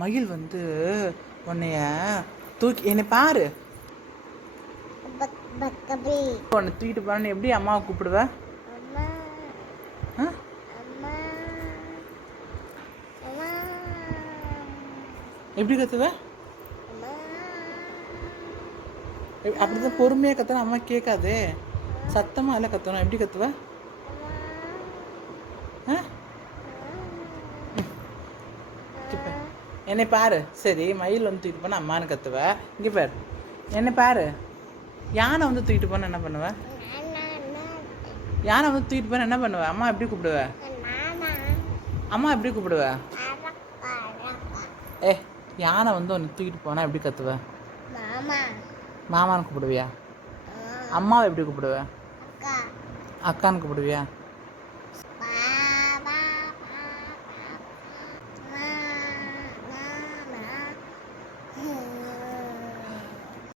மயில் வந்து உன்னைய தூக்கி என்னை பாரு, உன்னை தூக்கிட்டு போன எப்படி அம்மாவை கூப்பிடுவ? எப்படி கத்துவ? அப்படிதான் பொறுமையாக கத்தணும், அம்மா கேட்காதே, சத்தமாக எல்லாம் கத்தணும். எப்படி கத்துவ? என்னை பாரு. சரி, மயில் வந்து தூக்கிட்டு போனால் அம்மானு கத்துவ. இங்கே பாரு, என்னை பாரு. யானை வந்து தூக்கிட்டு போனால் என்ன பண்ணுவ? யானை வந்து தூக்கிட்டு போனால் என்ன பண்ணுவ? அம்மா எப்படி கூப்பிடுவ? அம்மா எப்படி கூப்பிடுவ? யானை வந்து உன்னை தூக்கிட்டு போனால் எப்படி கத்துவ? மாமான்னு கூப்பிடுவியா? அம்மாவை எப்படி கூப்பிடுவ? அக்கான்னு கூப்பிடுவியா?